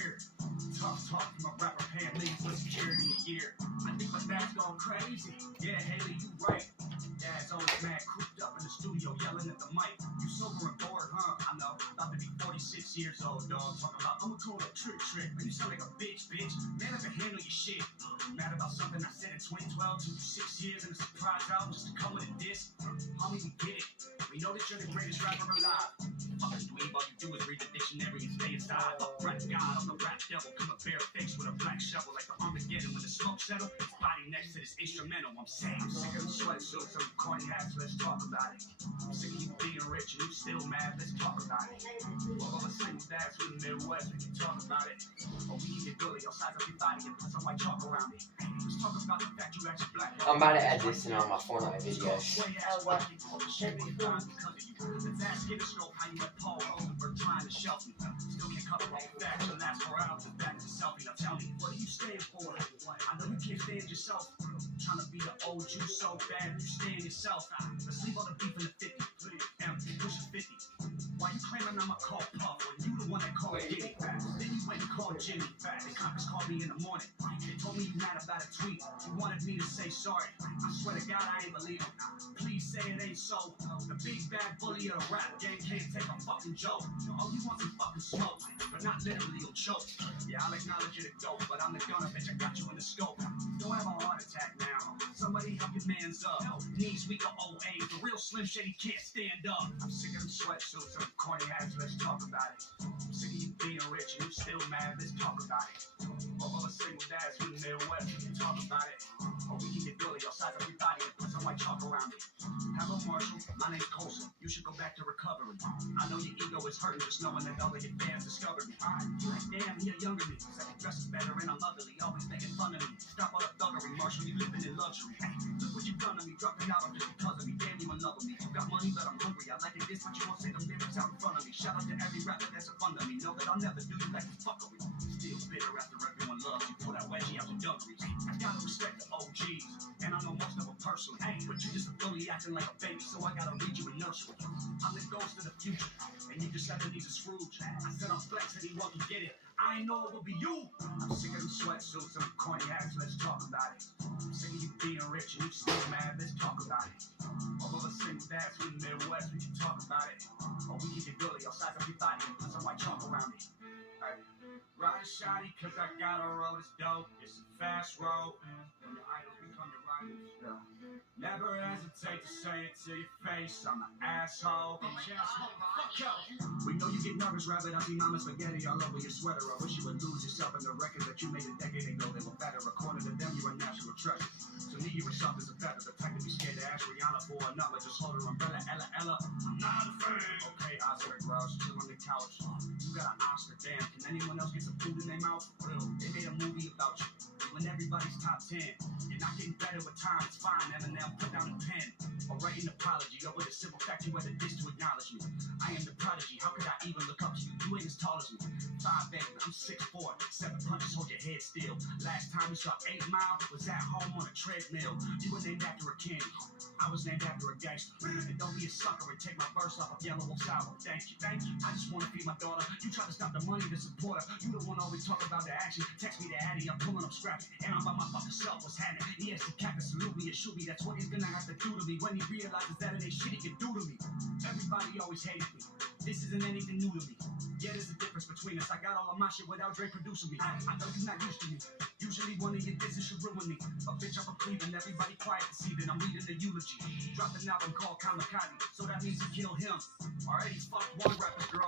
weird. Tough talk from a rapper paying me for security a year. I think my dad's going crazy. Yeah, Haley, you right. Dad's always mad, cooped up in the studio, yelling at the mic. You sober and bored, huh? I know. About to be 46 years old, dog. Talking about, I'ma call it trick. Man, you sound like a bitch. Man, I can handle your shit. You mad about something I said in 2012? Took you 6 years and a surprise album just to come with a diss? Homie, we get it. We know that you're the greatest rapper alive. Fucking dweeb, all you do is read the dictionary and stay inside. Fuck rap God, I'm the rap devil. Come a bare face with a black shovel like the Armageddon. When the smoke settle, his body next to this instrumental. I'm saying, I'm sick of the sweatsuits and corny hats, let's talk about it. I'm sick of you being rich and you still mad, let's talk about it. All the single dads from the Midwest, we can talk about it. Or we can get Billy outside of your body and put some white chalk around it. Let's talk about the fact you actually black. I'm about to add this in all my Fortnite videos. Oh, what? Let's ask Interscope how you let Paul Rosenberg trying to shelf me. Still can't cover all facts and last 4 hours is back to the selfie. Now tell me, what do you stand for? I know you can't stand yourself. Trying to be the old you so bad, you stand yourself. Let's leave all the beef in the 50. Empty, push the 50. Why you claiming I'm a call Puff when you the one that called Diddy? Then you went and called Jimmy. The cops called me in the morning. They told me you mad about a tweet. You wanted me to say sorry. I swear to God I ain't believe him. Please say it ain't so. The big bad bully of the rap game can't take a fucking joke. Oh, you want some fucking smoke, but not literally you'll choke. Yeah, I'll acknowledge you the dope, but I'm the gunner, bitch. I got you in the scope. Don't have a heart attack now. Somebody help your man's up. Knees weak or OA. The real Slim Shady can't stand up. I'm sick of them sweatsuits and corny hats, let's talk about it. I'm sick of you being rich and you still mad, let's talk about it. All the single dads from the Midwest, we can talk about it. Or we can get Billy outside of everybody and put some white chalk around it. Hello, Marshall, my name's Colson. You should go back to recovery. I know your ego is hurting just knowing that all of your fans discovered me. You're like, damn, you're younger than me. Second dress is better and I'm ugly, always making fun of me. Stop all the thuggery, Marshall, you living in luxury. Hey, look what you've done to me, dropped an album just because of me. Damn, you in love with me. You got money, but I'm hungry. I like it this, but you won't say them lyrics out in front of me. Shout out to every rapper that's a fun of me. Know that I'll never do you like to fuck with me. Still bitter after everyone loves you. Pull that wedgie out your dungarees. I gotta respect the OGs, and I know most of them personally. But you just a bully acting like a baby, so I gotta read you a nursery. I'm the ghost of the future, and you just have to need a Scrooge. I said I'm flex, anyone can get it. I ain't know it will be you. I'm sick of them sweatsuits and corny hats, let's talk about it. I'm sick of you being rich and you still mad, let's talk about it. All of the single dads from the Midwest, we can talk about it. Or we can get Billy outside of everybody and put some white chalk around it. Ride shoddy, cause I got a road that's dope. It's a fast road. When your idols become your rivals. Never hesitate to say it to your face. I'm an asshole. Fuck you. We know you get nervous, rabbit. I see mama spaghetti all over your sweater. I wish you would lose yourself in the records that you made a decade ago. They were better. According to them, you're a national treasure. To me, you were something so better. The type to be scared to ask Rihanna for another. Just hold her umbrella, Ella. I'm not a fan. Okay, Oscar, bro. Chill on the couch. You got an Oscar, damn. Can anyone else get some food in their mouth? For real. They made a movie about you. You and everybody's top 10. You're not getting better with time. It's fine. Eminem, put down a pen. Or write an apology over the simple fact you had the dish to acknowledge me. I am the prodigy. How could I even look up to you? You ain't as tall as me. 5'8", I'm 6'4". 7 punches, hold your head still. Last time we saw 8 Mile was at home on a treadmill. You were named after a king. I was named after a gangster. And don't be a sucker and take my verse off of Yellow Wolf's album. Thank you. I just want to feed my daughter. You try to stop the money to support her. You the one always talk about the action. Text me the Addy, I'm pulling up scrappy. And I'm by my fucking self, what's happening? He has to cap and salute me and shoot me. That's what he's gonna have to do to me when he realizes that it ain't shit he can do to me. Everybody always hated me. This isn't anything new to me. Yeah, there's a difference between us. I got all of my shit without Dre producing me. I know you're not used to me. Usually one of your disses should ruin me. A bitch up a Cleveland, everybody quiet to see that I'm reading the eulogy. Dropped an album called Kamikaze, so that means he killed him. Already fucked one rapper's girl.